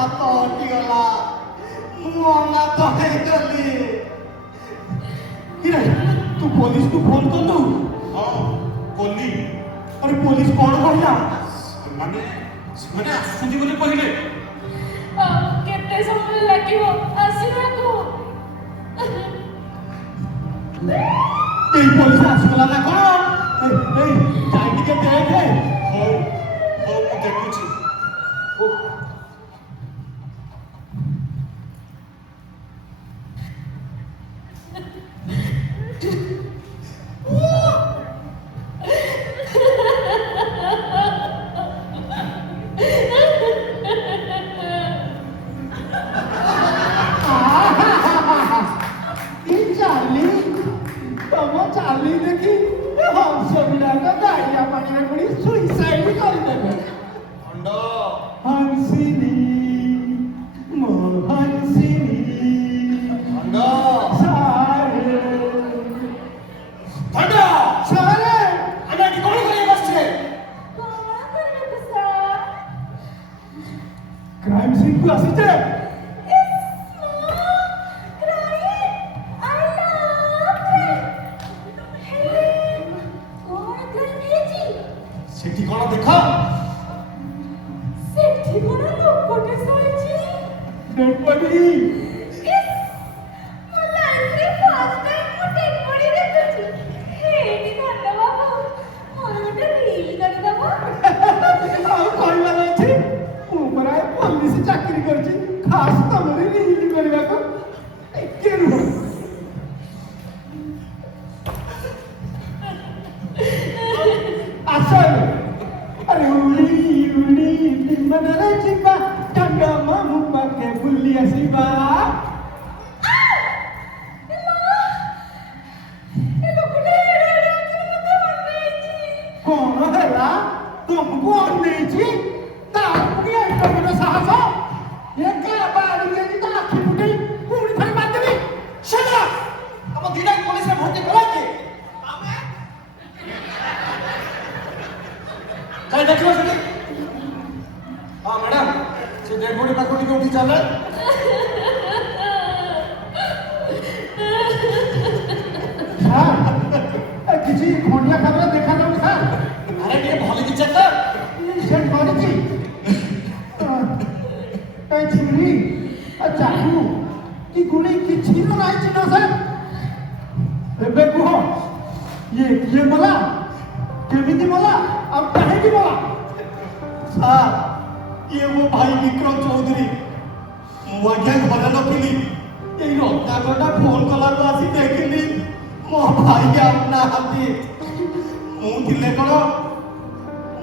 ହାତ ହଟିଗଲା, ମୁଁ ଅନାଥ ହେଇଗଲି। କିରେ ତୁ ପୋଲିସକୁ ଫୋନ କଲୁ? ହଁ କଲି। ଆରେ ପୋଲିସ କଣ କହିଲା? ସେମାନେ ଆସୁଛନ୍ତି ବୋଲି କହିଲେ। କେତେ ସମୟ ଲାଗିବ ଆସିବାକୁ? ଏଇ ପୋଲିସ ଆସିଗଲା ନା କଣ? ଏଇ ଯାଇ ଟିକେ ଦେଖେ। ହଉ ହଉ ମୁଁ ଦେଖୁଛି। ଚାଲି ଦେଖି ହଂସ ବିରାଟ ଗାଡ଼ିଆ ପାଣିରେ ପଡ଼ି ସୁଇସାଇଡ୍ କରିଦେବେ। ଖଣ୍ଡ ହଂସିନୀ ମୋ ହଂସିନୀ ଖଣ୍ଡ ସାରେ ଖଣ୍ଡ ସାରେ ଆମେ ଏଠି କଣ କରିବାକୁ ଆସିଛେ? କ୍ରାଇମ୍ ସିନ୍କୁ ଆସିଛେ। ସେଠି କଣ ଦେଖ? ସେଠି କଣ ଲୋକଟେ ଶୋଇଛି? ଡେଡବଡି ମୋ ଲାଇଫରେ ଫାର୍ଷ୍ଟ ଟାଇମ୍ ମୁଁ ଡେଡବଡି ଦେଖୁଛି। ହେଇଟି ଧନ୍ୟ ବାବୁ, ମୋର ଗୋଟେ ରିଲ୍ କରିଦବ? ଆଉ କହିବାର ଅଛି, ମୁଁ ପରା ପୋଲିସ ଚାକିରି କରିଛି ଖାସ୍ ତମରି ରିଲ୍ କରିବାକୁ। ଟିକେ ରୁହ। ଆସ ଆରେ ଉଡ଼ି ଉଡ଼ି ବିମାନରେ ଯିବା, ଚଣ୍ଡ ମାମୁଁ ପାଖେ ବୁଲି ଆସିବା। କଣ ହେଲା? ତମକୁ ଅନେଇଛି? ତାର ପୁଣି ଏତେ ବଡ଼ ସାହସ? ଏକା ବାଡ଼ି ଦେଇକି ତା ଆଖି ଫୁଟେଇ ପୁଣି ଥରେ ମାରିଦେବି। Shut up! ଆମ ଦିଟାକୁ ପୋଲିସରେ ଭର୍ତ୍ତି କଲା କିଏ? ଯାଇ ଦେଖିବ ସେଠି। ହଁ ମ୍ୟାଡାମ, ସେ ଡେଡ୍ ବଡି ପାଖକୁ ଟିକେ ଉଠି ଚାଲେ। ସାର୍ କିଛି ଖଣ୍ଡିଆ ଖାବରା ଦେଖାଯାଉଛି ସାର୍। ଆରେ ଟିକେ ଭଲିକି ଚେକ୍ କର। ସେ କରିଛି ଛୁରୀ ଚାକୁ କି ଗୁଳି କିଛି ତ ନାହିଁ ଚିହ୍ନ ସାର୍। ଏବେ କୁହ ଇଏ କିଏ ମଲା, କେମିତି ମଲା, ଆଉ କାହିଁକି ମଲା? ସାର୍ ଇଏ ମୋ ଭାଇ ବିକ୍ରମ ଚୌଧୁରୀ। ମୁଁ ଆଜ୍ଞା ଘରେ ନଥିଲି, ଏଇ ରତ୍ନାକରଟା ଫୋନ କଲାରୁ ଆସି ଦେଖିଲି ମୋ ଭାଇ ଆଉ ନାହାନ୍ତି। ମୁଁ ଥିଲେ କଣ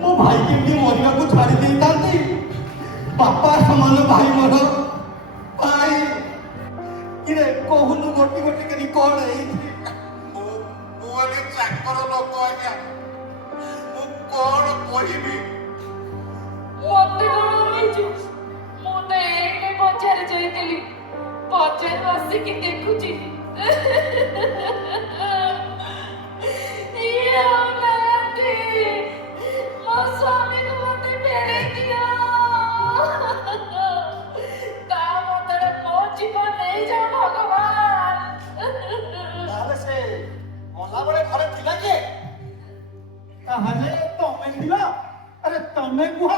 ମୋ ଭାଇ କେମିତି ମରିବାକୁ ଛାଡ଼ି ଦେଇଥାନ୍ତି? ବାପା ସମାନ ଭାଇ ମୋର। ଭାଇ କିରେ କହୁନୁ ଗୋଟି ଗୋଟି କରି କଣ ହେଇଛି? ମୁଁ ହେଲି ଚାକର ଲୋକ ଆଜ୍ଞା, ମୁଁ କଣ କହିବି? ମତେ କଣ ଅନେଇଛୁ? ମୁଁ ତ ଏଇନେ ବଜାର ଯାଇଥିଲି, ବଜାର ବସିକି ଦେଖୁଛି ଇଏ ଆଉ ନାହାନ୍ତି। ମୋ ସ୍ୱାମୀକୁ ମତେ ଫେରେଇ ଦିଅ। ତା ବଦଳରେ ମୋ ଜୀବନ ନେଇଯାଅ ଭଗବାନ। ତାହେଲେ ସେ ଗଲାବେଳେ ଘରେ ଥିଲା କିଏ? ତାହେଲେ ତମେ ଥିଲ? ଆରେ ତମେ କୁହ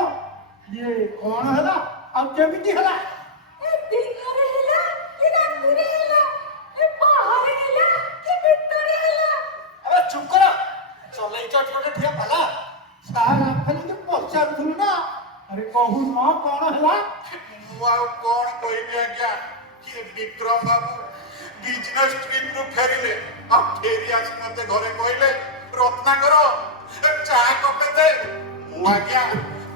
ଇଏ କଣ ହେଲା ଆଉ କେମିତି ହେଲା? ଏ ଦିନରେ ହେଲା କି ରାତିରେ ହେଲା, ଏ ବାହାରେ ହେଲା କି ଭିତରେ ହେଲା? ଆରେ ଚୁପ କର, ଚଲେଇଛ ଏଠି ଗୋଟେ ଠିଆ ପାଲା। ସାର୍ ଖାଲି ପଚାରୁଥିଲୁ ନା। ଆରେ କହୁନ କଣ ହେଲା? ମୁଁ ଆଉ କଣ କହିବି ଆଜ୍ଞା, କିଏ ବିକ୍ରମ ବାବୁ ବିଜନେସ୍ ଟ୍ରିପରୁ ଫେରିଲେ, ଆଉ ଫେରି ଆସି ମତେ ଘରେ କହିଲେ ରତ୍ନାକର ଚା କପେ ଦେ। ମୁଁ ଆଜ୍ଞା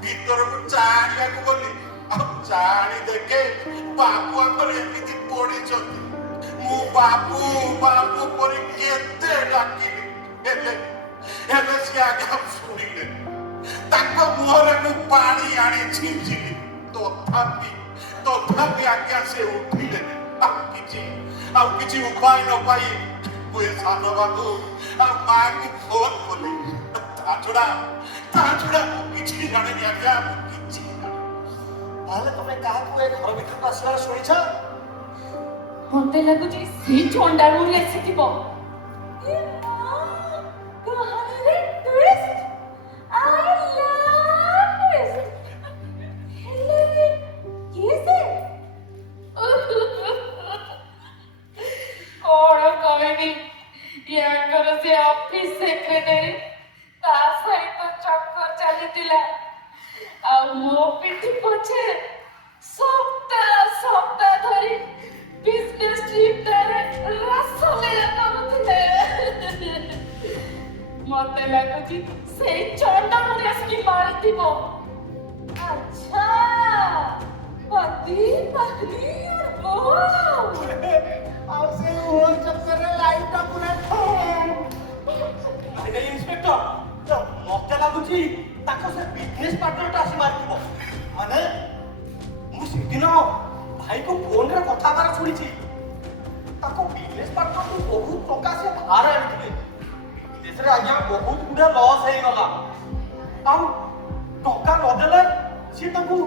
ଭିତରକୁ ଚା ଆଣିବାକୁ ଗଲି, ଆଉ ଚା ଆଣି ଦେଖେ ବାବୁ ଆମର ଏମିତି ପଡ଼ିଛନ୍ତି। ମୁଁ ବାବୁ ବାବୁ କରି କେତେ ଡାକିଲି, ହେଲେ ସିଏ ଆଜ୍ଞା ଶୁଣିଲେ। ତାଙ୍କ ମୁହଁରେ ମୁଁ ପାଣି ଆଣି ଛିଞ୍ଚିଲି, ତଥାପି ଆଜ୍ଞା ସେ ଉଠିଲେନି। ଆଉ କିଛି ଉପାୟ ନ ପାଇ ମୁଁ ଏ ସାନ ବାବୁ ଆଉ ମାଆଙ୍କୁ ଫୋନ କଲି। ତା ଛଡ଼ା ମୁଁ କିଛି ଜାଣିନି ଆଜ୍ଞା, ମୁଁ କିଛି ଜାଣିନି। ତାହେଲେ ତମେ କାହାକୁ ଏ ଘର ଭିତରକୁ ଆସିବାର ଶୁଣିଛ? ମତେ ଲାଗୁଛି ସେଇ ଚଣ୍ଡାଳୁରେ ଆସିଥିବ। ଏ ମା, କାହାଣୀରେ twist! I love twist! ହେଲେ କିଏ ସେ? କଣ କହିବି, ୟାଙ୍କର ସେ ଅଫିସ ସେକ୍ରେଟାରୀ, ତା ସହିତ ଚକ୍କର ଚାଲିଥିଲା, ଆଉ ମୋ ପିଠି ପଛରେ ସପ୍ତାହ ଧରି ବିଜନେସ୍ ଟ୍ରିପ୍ଟାରେ ରାସଲୀଳା କରୁଥିଲେ। ମତେ ଲାଗୁଛି ସେଇ ଚଣ୍ଡାଳୁରେ ଆସିକି ମାରିଥିବ। ଆଚ୍ଛା, ପତି ପତ୍ନୀ ଆଉ ସେ ଓ ଚକ୍କରରେ ଲାଇଟଟା ପୁରା ନାଇଁ ଇନ୍ସପେକ୍ଟର, ମତେ ଲାଗୁଛି ତାଙ୍କ ସେ ବିଜନେସ୍ ପାର୍ଟନରଟା ଆସି ମାରିଥିବ। ମାନେ ମୁଁ ସେଦିନ ଭାଇକୁ ଫୋନରେ କଥା ହେବାର ଶୁଣିଛି, ତାଙ୍କ ବିଜନେସ୍ ପାର୍ଟନରକୁ ବହୁତ ଟଙ୍କା ସେ ଧାର ଆଣିଥିଲେ। ବିଦେଶରେ ଆଜ୍ଞା ବହୁତ ଗୁଡା ଲସ୍ ହେଇଗଲା, ଆଉ ଟଙ୍କା ନଦେଲେ ସିଏ ତାଙ୍କୁ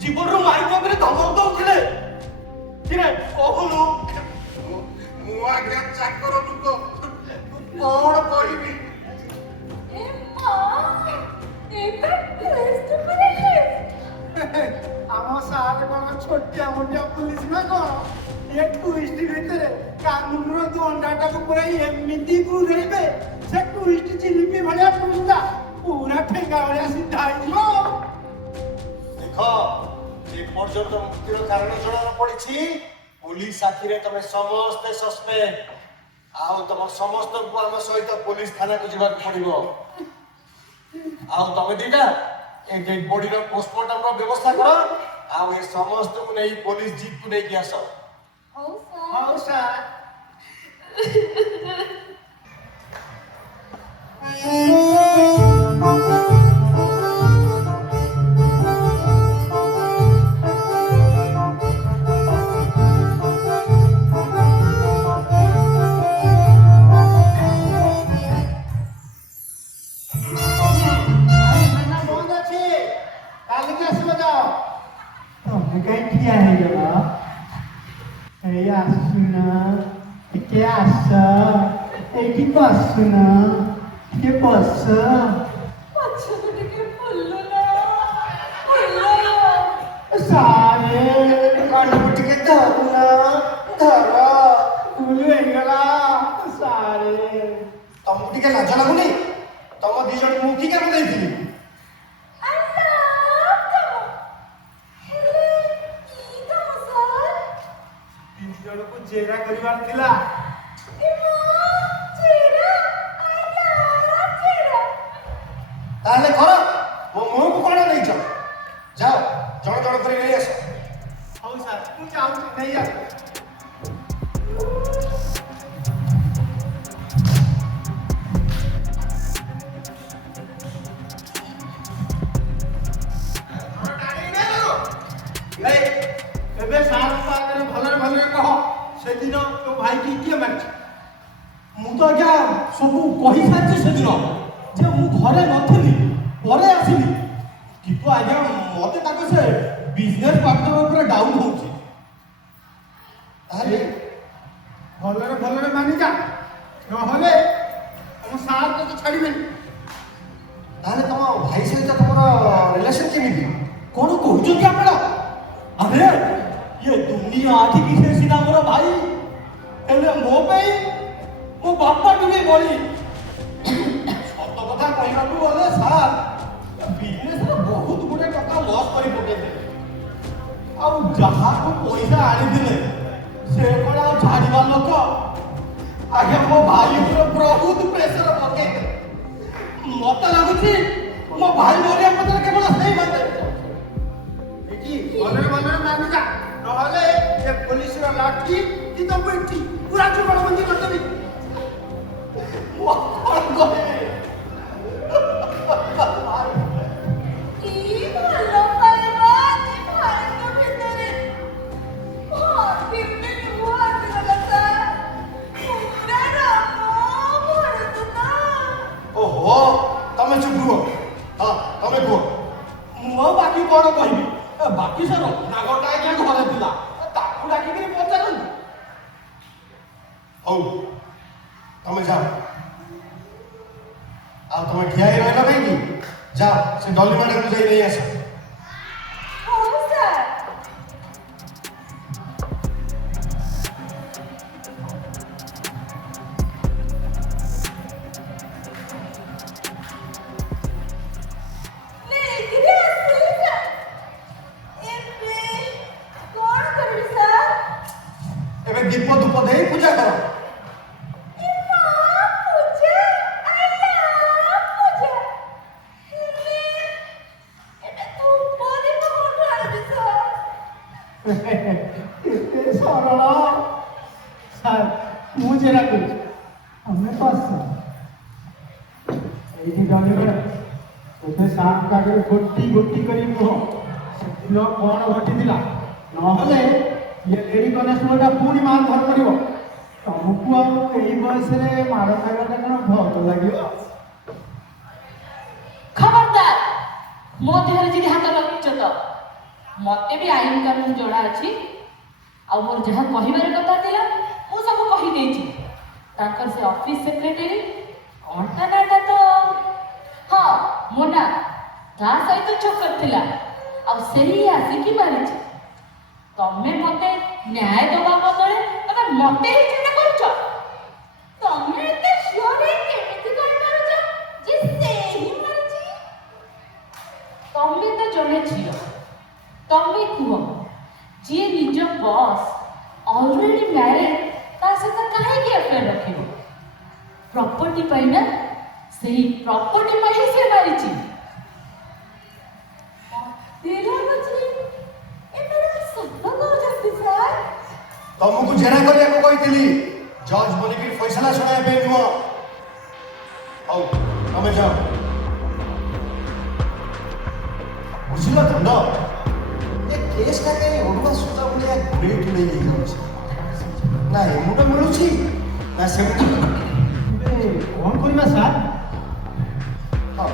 ଜୀବନରୁ ମାରିଦେବେ ବୋଲି ଧମକ ଦଉଥିଲେ। କିରେ କହୁନୁ? ମୁଁ ଆଜ୍ଞା ଚାକର ଲୋକ, କଣ କହିବି? ଏ ମା, ଏବେ twist ଉପରେ twist! ଆମ ସାର୍ କଣ ଛୋଟିଆ ମୋଟିଆ ପୁଲିସ ନା କଣ? ଏ ଟୁଇଷ୍ଟ ଭିତରେ କାନୁନର ଦଣ୍ଡାଟାକୁ ପୁରା ଏମିତି ପୁରେଇବେ, ସେ ଟୁଇଷ୍ଟ ଜିଲିପି ଭଳିଆ ଟୁଇଷ୍ଟଟା ପୁରା ଠେଙ୍ଗା ଭଳିଆ ସିଧା ହେଇଯିବ। ଦେଖ, ଯେ ପର୍ଯ୍ୟନ୍ତ ମୁକ୍ତିର କାରଣ ଜଣା ନ ପଡ଼ିଛି, ପୁଲିସ ଆଖିରେ ତମେ ସମସ୍ତେ ସସ୍ପେକ୍ଟ। ଆଉ ତମ ସମସ୍ତଙ୍କୁ ଆମ ସହିତ ପୋଲିସ ଥାନାକୁ ଯିବାକୁ ପଡ଼ିବ। ଆଉ ତମେ ଦିଟା ଏ ଡେଡ୍ ବଡିର ପୋଷ୍ଟମର୍ଟମର ବ୍ୟବସ୍ଥା କର, ଆଉ ଏ ସମସ୍ତଙ୍କୁ ନେଇ ପୋଲିସ ଜିପକୁ ନେଇକି ଆସ। ହଉ ସାର୍। ହଉ ସାର୍। ବନ୍ଦ ଅଛି, କାଲିକି ଆସିବ ଯାଅ। ତମେ କାହିଁ ଠିଆ ହେଇଗଲ? ଏଇ ଆସୁନ, ଟିକେ ଆସ, ଏଇଠି ବସୁନ, ଟିକେ ବସ। ପଛକୁ ଟିକେ ବୁଲୁନ। ସାରେ କାନକୁ ଟିକେ ଧରୁନ, ଧର, ଭୁଲ ହେଇଗଲା ସାରେ। ତମକୁ ଟିକେ ଲାଜ ଲାଗୁନି? ତମ ଦି ଜଣ ମୁଁ କି କାମ ଦେଇଥିଲି? I love them! ହେଲେ କି କାମ ସାର୍? ତିନି ଜଣକୁ ଜେରା କରିବାର ଥିଲା। ଏ ମା, ଚେରା! I love Chera! ତାହେଲେ କର, ମୋ ମୁହଁକୁ କଣ ନେଇଛ? ଯାଅ, ଜଣ ଜଣ କରି ନେଇ ଆସ। ହଉ ସାର୍, ମୁଁ ଯାଉଛି, ନେଇ ଆସ। ଏବେ ସାର୍ ପାଖରେ ଭଲରେ କହ, ସେଦିନ ତୋ ଭାଇକି କିଏ ମାରିଛି? ମୁଁ ତ ଆଜ୍ଞା ସବୁ କହିସାରିଛି ସେଦିନ, ଯେ ମୁଁ ଘରେ ନଥିଲି, ପରେ ଆସିଲି। କିନ୍ତୁ ଆଜ୍ଞା ମତେ ତାଙ୍କ ସେ ବିଜନେସ୍ ପାର୍ଟନର ଉପରେ ଡାଉଟ୍ ହଉଛି। ତାହେଲେ ଭଲରେ ମାନିଯା, ନହେଲେ ତମ ସାର୍ ତତେ ଛାଡ଼ିବେନି। ତାହେଲେ ତମ ଭାଇ ସହିତ ତମର ରିଲେସନ୍ କେମିତି? କଣ କହୁଛନ୍ତି ଆପଣ? ଆରେ ये दुनिया आखिकी से सीधा मोर भाई, हेले मो पे मो बापा टुके बड़ी सत कथा कहबाकू गले सार बिजनेस रे बहुत गुडे टका लॉस करी पकेइले। आ जहा को पैसा आनी दिले से कोन आ छाड़ीबा लोक आगे मो भाई ऊपर बहुत प्रेशर पकेइले। मत लागुची मो भाई मोरिया पत्र केवल सही बात देखी भलरे मानी जा, नहले ये पुलिस रा लाठी कि तो पिठी पूरा जुगड़बंदी कर देबी। कौन कहे କି ଭଲ ପାଇବା ଏ ଭାଇଙ୍କ ଭିତରେ। କେମିତି ନୁହଁ ଆସିଗଲା ସାର୍, ପୁରା ରାମ ଭରତୁନା। ओहो तमे चुप हुओ। हाँ तमे कुह, मु बाकी କଣ କହିବି ବାକି ସେ ରତ୍ନାକରଟା ଆଜ୍ଞା ଘରେ ଥିଲା ତାକୁ ଡାକିକିରି ପଚାରୁନି। ହଉ ତମେ ଯାଅ ଆଉ ତମେ ଠିଆ ହେଇ ରହିଲ କାହିଁକି? ଯାଅ ସେ ଡଲି ମ୍ୟାଡାମକୁ ଯାଇ ନେଇ ଆସ। ହଉ ସାର୍। ନେଇକିରି ଆସିଲି ସାର୍। ଏବେ କଣ କରିବି ସାର୍? ଏବେ ଦୀପ ଧୂପ ଦେଇ ପୂଜା କର। ଏ ମା ପୂଜା, I love ପୂଜା। ହେଲେ ଏବେ ଧୂପ ଦୀପ କୋଉଠୁ ଆଣିବି ସାର୍? କେତେ ସରଳ ସାର୍ ମୁଁ ଜେରା କରୁଛି ଆମେ ପାସ ଏଇଠି ଡଲି ମ୍ୟାଡାମ ଏବେ ସାର୍ଙ୍କ ଆଗରେ ଗୋଟି ଗୋଟି କରି କୁହ ସେଦିନ କଣ ଘଟିଥିଲା ନହେଲେ ଇଏ ଲେଡି କନେଷ୍ଟବଳଟା ପୁଣି ମାଲ ଘର କରିବ ତମକୁ ଆଉ ଏଇ ବୟସରେ ମାଡ଼ ଖାଇବାଟା କଣ ଭଲ ଲାଗିବ? ଖବରଦାର ମୋ ଦେହରେ ଯଦି ହାତ ରଖିଛ ତ ମତେ ବି ଆଇନ କାନୁନ ଜଣା ଅଛି ଆଉ ମୋର ଯାହା କହିବାର କଥା ଥିଲା ମୁଁ ସବୁ କହିଦେଇଛି। ତାଙ୍କର ସେ ଅଫିସ ସେକ୍ରେଟାରୀ କଣ ତା ନାଁଟା ତ ହଁ ମୋନା ତା ସହିତ ଚକ୍କର ଥିଲା ଆଉ ସେହି ଆସିକି ମାରିଛି। ତମେ ମତେ ନ୍ୟାୟ ଦେବା ବଦଳରେ ତମେ ମତେ ହିଁ ଚିନ୍ତା କରୁଛ। ତମେ ଏତେ ସିଓର କେମିତି କହିପାରୁଛ ଯେ ସେ ହିଁ ମାରିଛି? ତମେ ତ ଜଣେ ଝିଅ ତମେ କୁହ ଯିଏ ନିଜ ବସ୍ ଅଲରେଡି ମ୍ୟାରେଡ୍ ତା ସହିତ କାହିଁକି ଆଫେୟାର ରଖିବ? ପ୍ରପର୍ଟି ପାଇଁ ନା? ସେହି ପ୍ରପର୍ଟି ପାଇଁ ହିଁ ସେ ମାରିଛି। ମତେ ଲାଗୁଛି ଏମାନେ ସତ କହୁଛନ୍ତି ସାର୍। ତମକୁ ଜେରା କରିବାକୁ କହିଥିଲି ଜଜ୍ ବୋଲିକି ଫଇସଲା ଶୁଣାଇବା ପାଇଁ ନୁହଁ। ହଉ ତମେ ଯାଅ। ବୁଝିଲ ଦଣ୍ଡ ଏ କେସ୍ଟା କାହିଁ ଅଡୁଆ ସୁତା ଭଳିଆ ଘୁରେଇ ତୁଳେଇ ହେଇଯାଉଛି। ନା ଏ ମୁଣ୍ଡ ମିଳୁଛି ନା ସେ ମୁଣ୍ଡ। ଏବେ କଣ କରିବା ସାର୍? ହଁ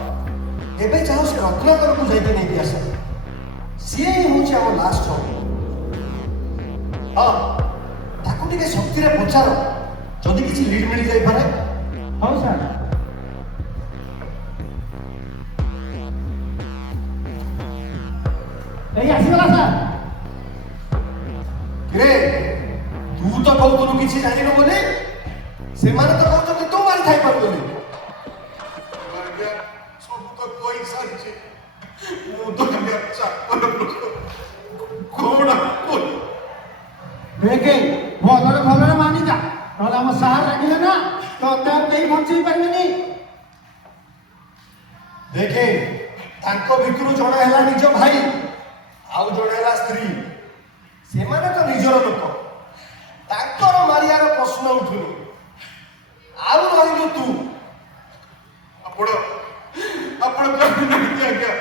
ଏବେ ଚାହୁଁ ସେ ରତ୍ନାକରକୁ ଯାଇକି ନେଇକି ଆସ। ସିଏ ହିଁ ହେଉଛି ଆମ ଲାଷ୍ଟ ହୋପ। ହଁ ତାକୁ ଟିକେ ଶକ୍ତିରେ ପଚାର ଯଦି କିଛି ଲିଡ୍ ମିଳିଯାଇପାରେ। ହଉ ସାର୍। ଏଇ ଆସିଗଲା ସାର୍। କିରେ ତୁ ତ କହୁଥିଲୁ କିଛି ଜାଣିନୁ ବୋଲି ସେମାନେ ତ କହୁଛନ୍ତି ତୁ ମାରି ଥାଇପାରୁ ବୋଲି। ଆଜ୍ଞା ସବୁ ତ କହିସାରିଛି ମୁଁ ତ ଆଜ୍ଞା ଚାକର ଲୋକ କଣ କରୁ? ଦେଖେ ଭଲରେ ଭଲରେ ମାନିଯା ନହେଲେ ଆମ ସାର୍ ରାଗିଲେ ନା ତତେ ଆଉ କେହି ବଞ୍ଚେଇ ପାରିବେନି। ଦେଖେ ତାଙ୍କ ଭିତରୁ ଜଣେ ହେଲା ନିଜ ଭାଇ ଆଉ ଜଣେ ହେଲା ସ୍ତ୍ରୀ। ସେମାନେ ତ ନିଜର ଲୋକ ତାଙ୍କର ମାରିବାର ପ୍ରଶ୍ନ ଉଠୁନି। ଆଉ ରହିଲୁ ତୁ। ଆପଣ ଆପଣ ଜାଣିନାହାନ୍ତି ଆଜ୍ଞା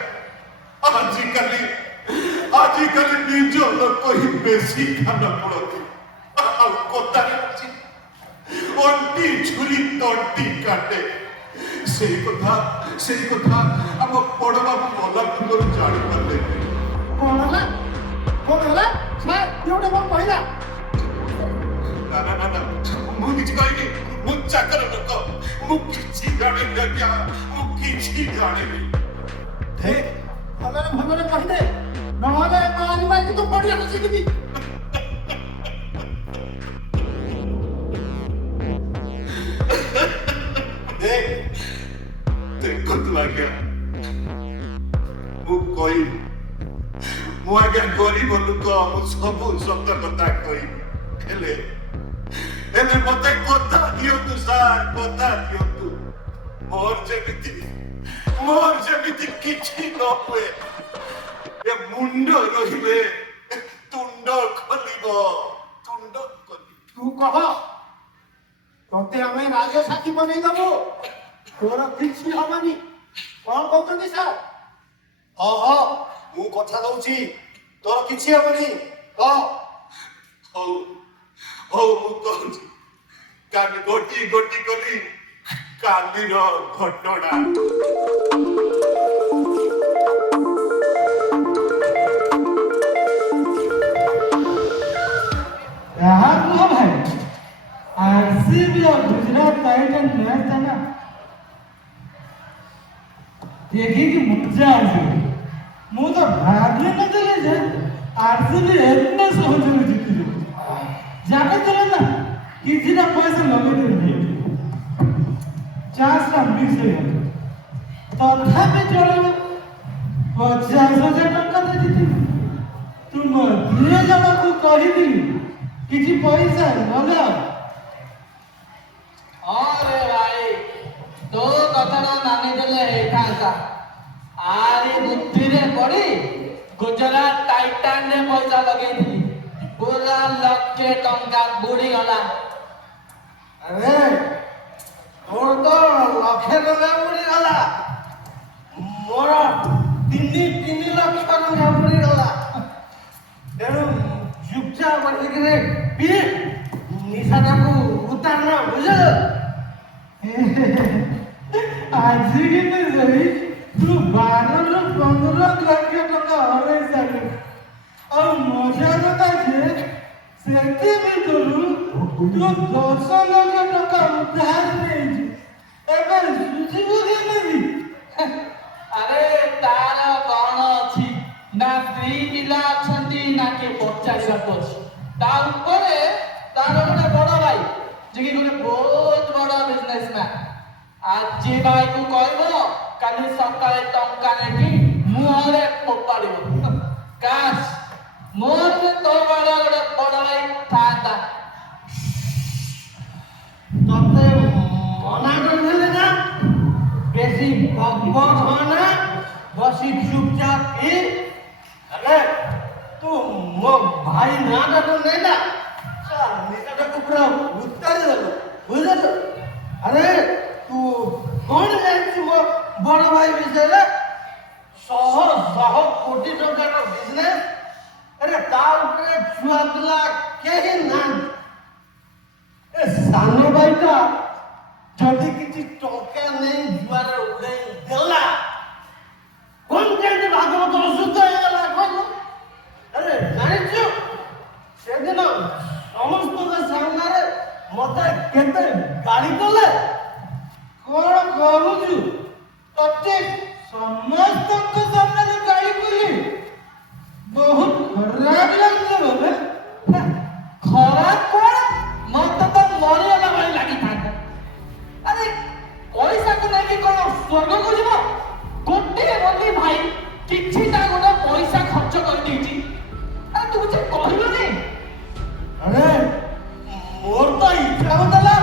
ଆଜିକାଲି ନିଜ ଲୋକ ହିଁ ବେଶୀ କାନ ପଡ଼ନ୍ତି। ଆଉ କଥାରେ ଅଛି ଅଣ୍ଟି ଛୁରୀ ତଣ୍ଟି କାଟେ। ସେଇ କଥା ଆମ ବଡ଼ ବାବୁ ଗଲା ପୂର୍ବରୁ ଜାଣିପାରିଲେ। କଣ ହେଲା କଣ ହେଲା ସାର୍ କିଏ ଗୋଟେ କଣ କହିଲା? ନା ମୁଁ କିଛି କହିନି। ମୁଁ ଚାକର ଲୋକ ମୁଁ କିଛି ଜାଣିନି ଆଜ୍ଞା ମୁଁ କିଛି ଜାଣିନି। ଦେଖ ଭଲରେ ଭଲରେ କହିଦେ ନହେଲେ ମାରି ମାରିକି ତୁ ପଡ଼ିଆକୁ ଶିଖିବି। ଦେଖନ୍ତୁ ଆଜ୍ଞା ମୁଁ କହିବି ମୁଁ ଆଜ୍ଞା ଗରିବ ଲୋକ ମୁଁ ସବୁ ସତ କଥା କହିବି ହେଲେ ମତେ କଥା ଦିଅନ୍ତୁ ସାର୍ କଥା ଦିଅନ୍ତୁ ମୋର ଯେମିତି କିଛି ନ ହୁଏ। ଏ ମୁଣ୍ଡ ରହିବେ ତୁଣ୍ଡ ଖୋଲିବ। ତୁ କହ ତତେ ଆମେ ରାଜସାକ୍ଷୀ ବନେଇ ଦବୁ ତୋର କିଛି ହବନି। କଣ କହୁଛନ୍ତି ସାର୍? ହଁ ମୁଁ କଥା ଦଉଛି ତୋର କିଛି ହବନି। କହ। ହଉ ମୁଁ କହୁଛି କାଲି ଗୋଟି କଲି କାଲିର ଘଟଣା। ଦେଖିକି ମଜା ଆସିବ। ମୁଁ ତ ଭାବି ନଥିଲି ଯେ ଆରସିବି ଏତେ ସହଜରେ ଜିତିଯିବ। ଜାଣିଥିଲେ ନା କିଛିଟା ପଇସା ଲଗେଇଦେବି, ଚାନ୍ସଟା ମିସ୍ ହେଇଗଲା। ତଥାପି ଚଳିବ, 50,000 ଟଙ୍କା ତ ଜିତିବି। ତୁମ ଦୁଇ ଜଣକୁ କହିଥିଲି କିଛି ପଇସା ଲଗାଅ। अरे भाई तो कथन मानि देले हेठांका आरे बुद्धि रे पड़ी गुजरात टाइटान रे पैसा लगे थी पूरा लक्षे टंका बुड़ी गला। अरे तोर तो लक्षे टका बुड़ी गला, मोर 3 लक्ष टका बुड़ी गला। तेणु चुपचाप बसिकरे पी निशाटाକୁ ଉତାରଣ ବୁଝିଲ। ଆଜିକି ସେଇ ତୁ 12ରୁ 15 ଲକ୍ଷ ଟଙ୍କା ହରେଇ ସାରିଲୁ। ଆଉ ମଜା କଥା ଯେ ସେଥି ଭିତରୁ ତୁ 10 ଲକ୍ଷ ଟଙ୍କା ଉଧାର ନେଇଛୁ। ଏବେ ସୁଝିବୁ କେମିତି? अरे तार कौन अच्छी ना स्त्री पिला अछंती ना के पचारिବାକୁ ଅଛି। ता ଉପରେ तार गोटे बड़ भाई जे कि गोटे बहुत बड़ बिजनेसमैन। आज भाई को कहब काली सकाळे टंका नेकी मुहरे फोपाड़िब। काश मोर भी तो बड़ गोटे बड़ भाई थाता। ତତେ ମନା କରିଥିଲେ ନା ବେଶୀ ବକବକ ହନା, ବସି ଚୁପଚାପ ପି। अरे तू ମୋ ଭାଇ ନାଁଟାକୁ ନେଇନା ନିକଟକୁ ପୁରା ଉତ୍ତାରି ଦେଲୁ ବୁଝିଲୁ। ଆରେ ତୁ କଣ ଜାଣିଛୁ ମୋ ବଡ଼ ଭାଇ ବିଷୟରେ? 100 କୋଟି ଟଙ୍କାର ବିଜନେସ୍। ଆରେ ତା ଉପରେ ଛୁଆ ପିଲା କେହି ନାହାନ୍ତି। ଏ ସାନ ଭାଇଟା ଯଦି କିଛି ଟଙ୍କା ନେଇ ଜୁଆରେ ଉଡ଼େଇ ଦେଲା, କଣ କେମିତି ଭାଗବତ ଅଶୁଦ୍ଧ ହେଇଗଲା କହିଲୁ? ଆରେ ଜାଣିଛୁ ସେଦିନ ସମସ୍ତଙ୍କ ସାମ୍ନାରେ ମତେ କେତେ ଗାଳି କଲେ। କଣ କହୁଛୁ? ତତେ ସମସ୍ତଙ୍କ ସାମ୍ନାରେ ଗାଳି କଲି? ବହୁତ ଖରାପ ଲାଗିଲା ବାବା। ଖରାପ କଣ ମତେ ତ ମରିଗଲା ଭଳି ଲାଗିଥାନ୍ତା। ଆରେ ପଇସାକୁ ନେଇକି କଣ ସ୍वर्ଗକୁ ଯିବ? ଗୋଟିଏ ବୋଲି ଭାଇ କିଛିଟା ଗୋଟେ ପଇସା ଖର୍ଚ୍ଚ କରିଦେଇଛି। ଆରେ ତୁ କିଛି କହିଲୁନି? ଆରେ ମୋର ତ ଇଚ୍ଛା ହଉଥିଲା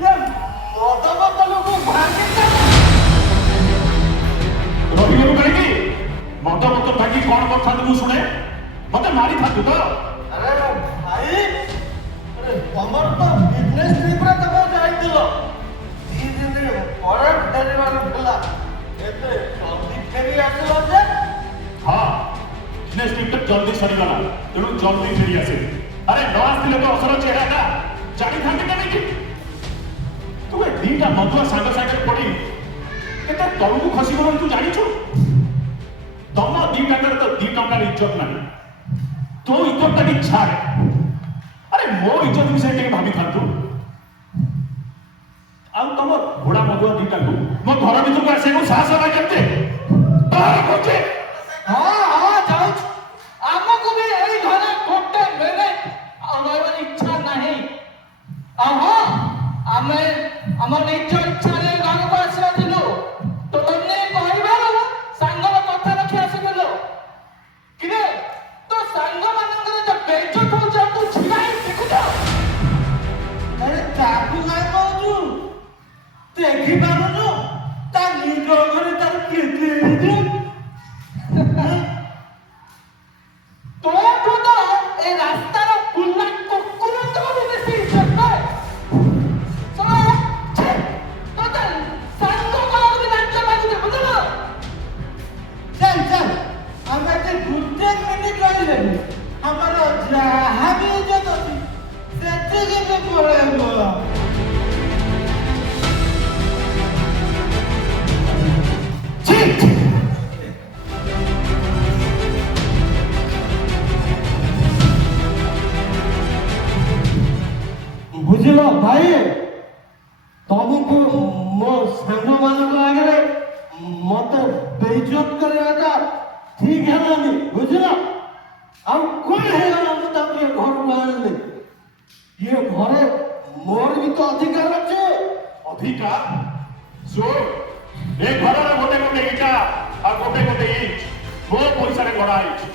ଯେ ମଦ ବୋତଲକୁ ଭାଙ୍ଗିଦେବି। ରହିଗଲୁ କାହିଁକି? ମଦ ବୋତଲ ଭାଙ୍ଗି କଣ କରିଥାନ୍ତୁ ମୁଁ ଶୁଣେ? ମତେ ମାରିଥାନ୍ତୁ ତ? ଆରେ ଭାଇ, ଆରେ ତମର ତ ବିଜନେସ୍ ଟ୍ରିପରେ ତମେ ଯାଇଥିଲ, 2 ଦିନ ପରେ ଫେରିବାର ଥିଲା। ଏତେ ଜଲ୍ଦି ଫେରି ଆସିଲ ଯେ? ହଁ, ବିଜନେସ୍ ଟ୍ରିପଟା ଜଲ୍ଦି ସରିଗଲା, ତେଣୁ ଜଲ୍ଦି ଫେରି ଆସିଲି। ଆରେ ନ ଆସିଥିଲେ ତ ଅସର ଚେହେରାଟା ଜାଣିଥାନ୍ତି କେମିତି? ତୁ ଏ ଦିଟା ମଦୁଆ ସାଙ୍ଗ ସାଙ୍ଗରେ ପଡ଼ି କେତେ ତଳକୁ ଖସିଗଲଣି ତୁ ଜାଣିଛୁ? ତମ ଦିଟାଙ୍କର ତ 2 ଟଙ୍କାର ଇଜ୍ଜତ ନାହିଁ। ତୋ ଇଜ୍ଜତଟା କି ଛାଡେ। ଆରେ ମୋ ଇଜ୍ଜତ ବିଷୟରେ ଟିକେ ଭାବିଥାନ୍ତୁ। ଆଉ ତମ ଘୋଡ଼ା ମଦୁଆ ଦିଟାକୁ ମୋ ଘର ଭିତରକୁ ଆସିବାକୁ ସାହସ ହେଲା କେତେ? ବାହାର କରୁଛେ। ହଁ ହଁ ଯାଉଛି। ଆମକୁ ବି ଏଇ ଘରେ ଗୋଟେ ମିନିଟ୍ ଆଉ ରହିବାର ଇଚ୍ଛା ନାହିଁ। ଆଉ ହଁ, ଆମେ ଆମ ନିଜ ଇଚ୍ଛାରେ ଘରକୁ ଆସିନଥିଲୁ। ତୋମେ କହିବାରୁ ସାଙ୍ଗର କଥା ରଖି ଆସିଥିଲୁ। କିରେ ତୋ ସାଙ୍ଗମାନଙ୍କର ଯୋଉ ବେଇଜ୍ଜତ ହଉଛି ଆଉ ତୁ ଛିଡ଼ା ହେଇ ଦେଖୁଛ? ଆରେ ତାକୁ କାଇଁ କହୁଛୁ? ଦେଖିପାରୁନୁ ତା ନିଜ ଘରେ ତାର କେତେ ଇଜ୍ଜତ? ତୋଠୁ ତ ଏ ରାସ୍ତାର ବୁଲା କୁକୁରଙ୍କର ବି ବେଶୀ ଇଜ୍ଜତ ନୁହେଁ। ଶୁଣ, ଛେ, ତୋତେ ସାଙ୍ଗ କଳାକୁ ବି ଲାଞ୍ଚ ମାଗୁଛି ବୁଝିଲ? ଚାଲ ଚାଲ, ଆମେ ଏଠି ଗୋଟେ ମିନିଟ୍ ରହିଲେନି, ଆମର ଯାହା ବି ଇଜ୍ଜତ ଅଛି ସେତିକି ବି ପଳେଇବ। ବୁଝିଲ ଭାଇ, ତମକୁ ମୋ ସାଙ୍ଗମାନଙ୍କ ଆଗରେ ମତେ ଆଉ କଣ ହେଇଗଲା ମୁଁ ତାକୁ ଏ ଘରକୁ ଆଣିଲି ଇଏ ଘରେ ମୋର ବି ତ ଅଧିକାର ଅଛି। ଅଧିକାର ଶୁଣ ଏ ଘରର ଗୋଟେ ଗୋଟେ ଇଟା ଆଉ ଗୋଟେ ଗୋଟେ ଇଞ୍ଚ ମୋ ପଇସାରେ ଗড়ା ହେଇଛି।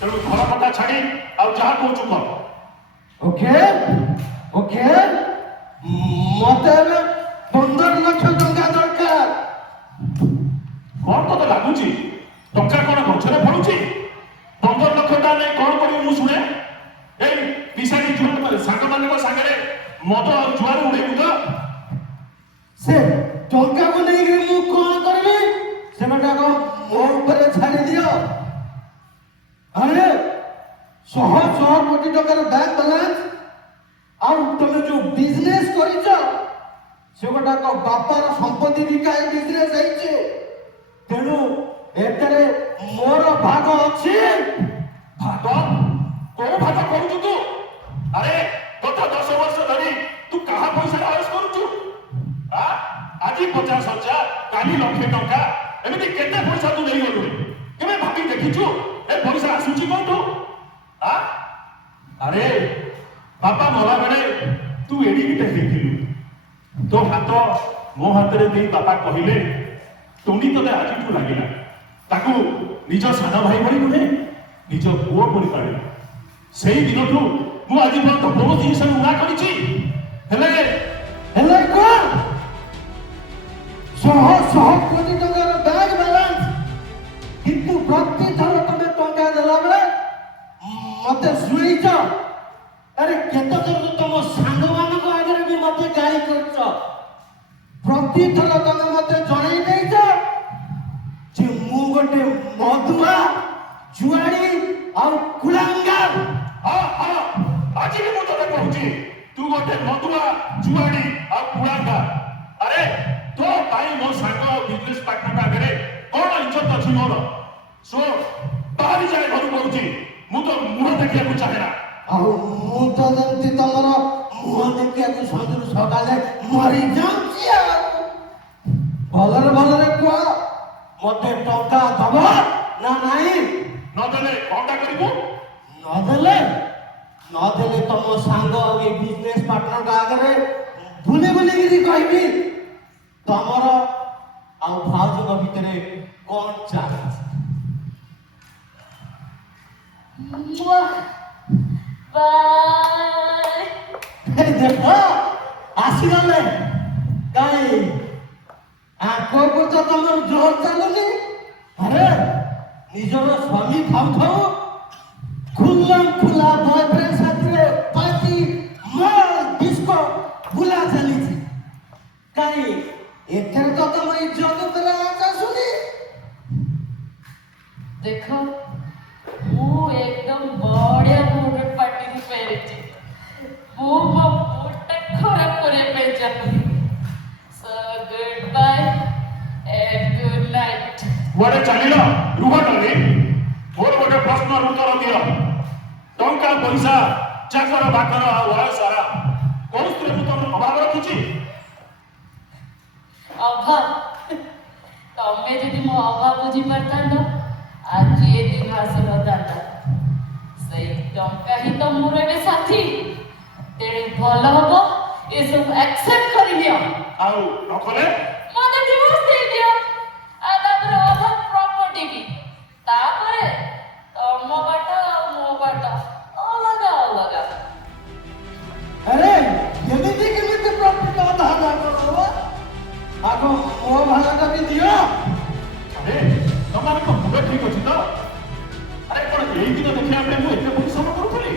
ତେଣୁ ଘର କଥା ଛାଡ଼ି ଆଉ ଯାହା କହୁଛୁ କହ। ଓକେ ଓକେ ମତେ ଏବେ 15 ଲକ୍ଷ ଟଙ୍କା ଦରକାର। କଣ ତତେ ଲାଗୁଛି ଟଙ୍କା କଣ ଗଛରେ ଫଳୁଛି? 15 ଲକ୍ଷ ଟଙ୍କା ନେଇ କଣ କରିବୁ ମୁଁ ଶୁଣେ? ଏଇ ପିସାଡି ଜୁଆର ସାଙ୍ଗମାନଙ୍କ ସାଙ୍ଗରେ ମଦ ଆଉ ଜୁଆର ଉଡେଇବୁ ତ? ସେ ଟଙ୍କାକୁ ନେଇକି ମୁଁ କଣ କରିବି ସେଟାକ ମୋ ଉପରେ ଛାଡ଼ି ଦିଅ। ଆରେ 100 କୋଟି ଟଙ୍କାର ବ୍ୟାଙ୍କ ବାଲାନ୍ସ ଆଉ ତମେ ଯୋଉ ବିଜନେସ କରିଛ ସେଗୁଡାକ ବାପାର ସମ୍ପତ୍ତି ବିକା ବିଜନେସ ହେଇଛି। ତେଣୁ ଏଥିରେ ମୋର ଭାଗ ଅଛି। ଭାଗ? କୋଉ ଭାଗ କରୁଛୁ ତୁ? ଆରେ ଗତ 10 ବର୍ଷ ଧରି ତୁ କାହା ପଇସାରେ ଆୟସ କରୁଛୁ? ଆଜି 50,000 କାଲି ଲକ୍ଷେ ଟଙ୍କା ଏମିତି କେତେ ପଇସା ତୁ ନେଇଗଲୁଣି? କେବେ ଭାବି ଦେଖିଛୁ ଏ ପଇସା ଆସୁଛି କୋଉଠୁ? ଆରେ ବାପା ମଲା ବେଳେ ତୁ ଏଡ଼ିକିଟେ ହେଇଥିଲୁ। ତୋ ହାତ ମୋ ହାତରେ ଦେଇ ବାପା କହିଲେ ଟୁଣି ତତେ ଆଜିଠୁ ଲାଗିଲା। ତାକୁ ନିଜ ସାନ ଭାଇ ଭଳି ନୁହେଁ ନିଜ ପୁଅ ପରି ପାଳିଲା। ସେଇ ଦିନଠୁ ମୁଁ ଆଜି ପର୍ଯ୍ୟନ୍ତ ବହୁତ ଜିନିଷ ଉଣା କରିଛି। ହେଲେ ହେଲେ କଣ 100 କୋଟି ଟଙ୍କାର ବ୍ୟାଙ୍କ ବାଲାନ୍ସ କିନ୍ତୁ ପ୍ରତି ଥର ତମେ ଟଙ୍କା ଦେଲା ବେଳେ ମତେ ଶୁଣେଇଛ। ଆରେ କେତେ ଥର ତମ ସାଙ୍ଗମାନଙ୍କ ଆଗରେ ବି ମତେ ଗାଳି କରିଛ। ପ୍ରତି ଥର ତମେ ମତେ ଜଣେଇ ଦେଇଛ ଯେ ମୁଁ ଗୋଟେ ମଦୁଆ ଜୁଆଡ଼ି ଆଉ କୁଳାଙ୍ଗାର। ଆଜି ବି ମୁଁ ତତେ କହୁଛି ତୁ ଗୋଟେ ମଦୁଆ ଜୁଆଡ଼ି ଆଉ କୁଳାଙ୍ଗା। ଆରେ ତୋ ପାଇଁ ମୋ ସାଙ୍ଗ ବିଜନେସ ପାର୍ଟନର ଆଗରେ କଣ ଇଜ୍ଜତ ଅଛି ମୋର? ଶୁଣ ବାହାରି ଯାଏ ଘରୁ କହୁଛି ମୁଁ ତ ମୁହଁ ଦେଖିବାକୁ ଚାହେଁ ନା। ଆଉ ମୁଁ ତ ଯେମିତି ତମର ମୁହଁ ଦେଖିବାକୁ ସଞ୍ଜରୁ ସକାଳେ ମରି ଯାଉଛି। ଆଉ ଭଲରେ କୁହ ମତେ ଟଙ୍କା ଦବ ନା ନାହିଁ? ନଦେଲେ କଣଟା କରିବୁ? ନଦେଲେ ତମ ସାଙ୍ଗ ଆଉ ଏ ବିଜନେସ ପାର୍ଟନରଙ୍କ ଆଗରେ ବୁଲିକିରି କହିବି ତମର ଆଉ ଭାଉଜଙ୍କ ଭିତରେ କଣ ଚାଲିଛି। ବାଏ। ଦେଖ ଆସିଗଲେ କାଇଁ ଆଗକୁ ତ ତମର ଜୋର ଚାଲୁନି। ଆରେ ନିଜର ସ୍ୱାମୀ ଥାଉ ଖୁଲା ବୟଫ୍ରେଣ୍ଡ ସାଥିରେ ପାର୍ଟି ମଲ୍ ଡିସ୍କୋ ବୁଲା ଚାଲିଛି। କାଇଁ ଏଥିରେ ତ ତମ ଇଜ୍ଜତ ଉପରେ ଆସୁନି। ଦେଖ ମୁଁ ଏକଦମ ବଢିଆ ମୁଡ୍ ପାର୍ଟିରୁ ଫେରିଛି। ମୁଁ ମୋ ମୁଡ୍ଟା ଖରାପ କରିବା ପାଇଁ ଚାହୁଁନି। So goodbye and good night. କୁଆଡ଼େ ଚାଲିଲ? ରୁହ ଟନି। ମୋର ଗୋଟେ ପ୍ରଶ୍ନର ଉତ୍ତର ଦିଅ। ଟଙ୍କା ପଇସା ଚାକର ବାକର ଆଉ ଆୟ ସାରା କୌଣସିରେ ମୁଁ ତମର ଅଭାବ ରଖିଛି? ଅଭାବ? ତମେ ଯଦି ମୋ ଅଭାବ ବୁଝିପାରିଥାନ୍ତ ଆଜି ଏ ଦିନ ଆସିନଥାନ୍ତା। ସେଇ ଟଙ୍କା ହିଁ ତ ମୋର ଏବେ ସାଥୀ। ତେଣୁ ଭଲ ହବ ଏସବୁ ଆକ୍ସେପ୍ଟ କରିନିଅ। ଆଉ ନକଲେ ମତେ ଡିଭୋର୍ସ ଦେଇଦିଅ। ଆଉ ତାପରେ ଅଭାବ ପ୍ରପର୍ଟି ବି। ତାପରେ ତମ ବାଟ ଆଉ ମୋ ବାଟ ଅଲଗା ଅଲଗା। ଆରେ କେମିତି ପ୍ରଫିଟ୍ ଅଧା ହବ? ଆଗ ମୋ ଭାଗଟା ବି ଦିଅ। ଆରେ ତମମାନଙ୍କ ମୁଣ୍ଡ ଠିକ ଅଛି ତ? ଆରେ କଣ ଏଇ ଦିନ ଦେଖିବା ପାଇଁ ମୁଁ ଏତେ ପରିଶ୍ରମ କରୁଥିଲି?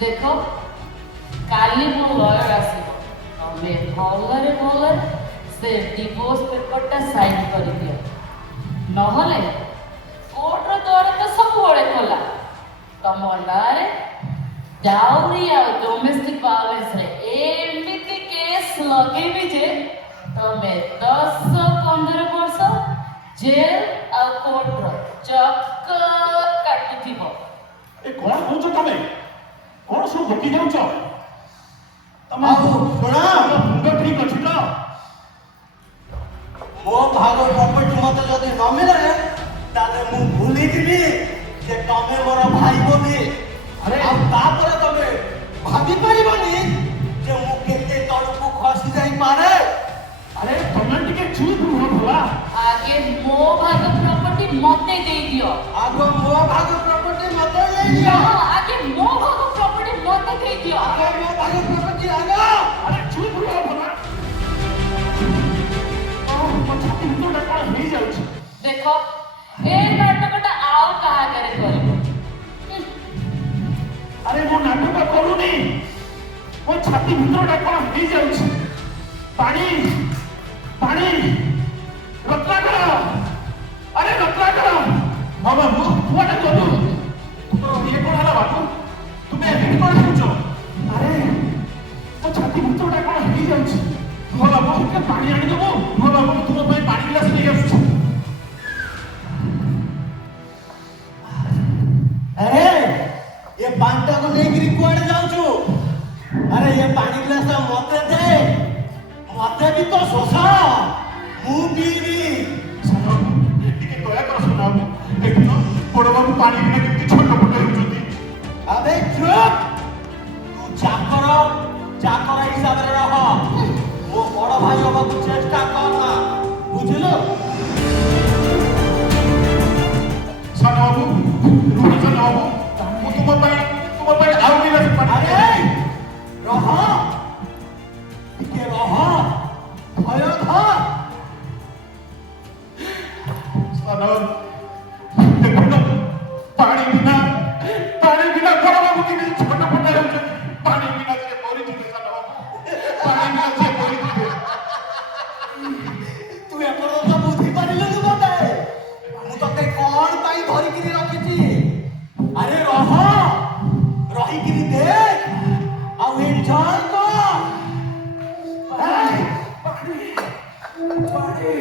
ଦେଖ କାଲି ମୋ ଲୟର ଆସିବ। ତମେ ଭଲରେ ସେ ଡିଭୋର୍ସ ପେପରଟା ସାଇନ୍ କରିଦିଅ। ନହେଲେ କୋର୍ଟର ଦ୍ୱାର ତ ସବୁବେଳେ ଖୋଲା। ତମ ନାଁରେ ଡାଉରି ଆଉ ଡୋମେଷ୍ଟିକ ଭାୟୋଲେନ୍ସରେ ଏମିତି କେସ୍ ଲଗେଇବି ଯେ ତମେ 10-15 ବର୍ଷ ଜେଲ୍ ଆଉ କୋର୍ଟର ଚକ୍କର କାଟୁଥିବ। ଏ କଣ କହୁଛ ତମେ? କଣ ସବୁ ବକି ଯାଉଛ? ତମ ଆଉ ଶୁଣ ମୁଣ୍ଡ ଠିକ ଅଛି ତ? ମୋ ଭାଗ ପ୍ରପର୍ଟି ମତେ ଯଦି ନ ମିଳେ ତାହେଲେ ମୁଁ ଭୁଲିଯିବି ଯେ ତମେ ମୋର ଭାଇ ବୋଲି। ଆଉ ତାପରେ ତମେ ଭାବି ପାରିବନି ଯେ ମୁଁ କେତେ ତଳକୁ ଖସି ଯାଇପାରେ। ଆରେ ତମେ ଟିକେ ଚୁପ୍ ରୁହ ଭଲା। ଆଗେ ମୋ ଭାଗ ପ୍ରପର୍ଟି ମତେ ଦେଇଦିଅ। ଆଗ ମୋ ଭାଗ ପ୍ରପର୍ଟି ମତେ ଦେଇଦିଅ। ଆଗେ ମୋ ଭାଗ ପ୍ରପର୍ଟି ମତେ ଦେଇଦିଅ। ଆଗ ମୋ ଭାଗ ପ୍ରପର୍ଟି ଆଗ। ଆରେ ଚୁପ୍ ରୁହ ଭଲା। ମୋ ଛାତି ଭିତରଟା କଣ ହେଇଯାଉଛି। ଦେଖ ଏ ନାଟକଟା ଆଉ କାହା ଆଗରେ କରିବ। ଆରେ ମୁଁ ନାଟକ କରୁନି, ମୋ ଛାତି ଭିତରଟା କଣ ହେଇଯାଉଛି। ପାଣି ପାଣି ରତ୍ନାକର, ଆରେ ରତ୍ନାକର। ହଁ ବାବୁ କୁଆଡ଼େ ଗଲୁ? ତୁମର ଇଏ କଣ ହେଲା ବାବୁ? ତୁମେ ଏମିତି କଣ ହେଉଛ? ଆରେ ମୋ ଛାତି ଭିତରଟା କଣ ହେଇଯାଉଛି। ହଁ ବାବୁ ଟିକେ ପାଣି ଆଣିଦେବୁ? ହଁ ବାବୁ ମୁଁ ତୁମ ପାଇଁ ପାଣି ଗ୍ଲାସ ନେଇ ଆସୁଛି। ଆରେ ଏ ପାଣିଟାକୁ ନେଇକିରି କୁଆଡେ ଯାଉଛୁ? ଆରେ ଏ ପାଣି ଗ୍ଲାସ ମତେ ଦେ। ମତେ ବି ତ ଶୋଷ, ମୁଁ ପିଇବି। ଟିକେ ଦୟା କର ସାନ ବାବୁ। ଦେଖୁନ ବଡ଼ ବାବୁ ପାଣି ବିନା କେମିତି ଛଟପଟ ହେଉଛନ୍ତି। ଆବେ ଚୁପ୍, ତୁ ଚାକର ଚାକର ହିସାବରେ ରହ। ମୋ ବଡ ଭାଇ ହବାକୁ ଚେଷ୍ଟା କର ନା, ବୁଝିଲୁ? ସାନ ବାବୁ ରୁହ ସାନ ବାବୁ, ମୁଁ ତୁମ ପାଇଁ ଆଉ ଗିଲାସ ପାଣି ଆରେ ରହ, ଟିକେ ରହ, ଭୟ ଧର। ସାନ ଦେଖୁନ ପାଣି ବିନା ବଡ଼ ବାବୁ କେମିତି ଛଟପଟ ହେଉଛନ୍ତି। ପାଣି ବିନା ସେ ମରିଯିବେ ସାନ ବାବୁ, ପାଣି ବିନା ସେ ମରିଯିବେ। ତୁ ଏପର୍ଯ୍ୟନ୍ତ ବୁଝିପାରିଲୁନି ବୋଧେ ମୁଁ ତତେ କଣ ପାଇଁ ଧରିକିରି ରଖିଛି। ଆରେ ରହ, ରହିକିରି ଦେଖ ଆଉ ଏନ୍ଜୟ କର। ହେଇ, ପାଣି ପାଣି।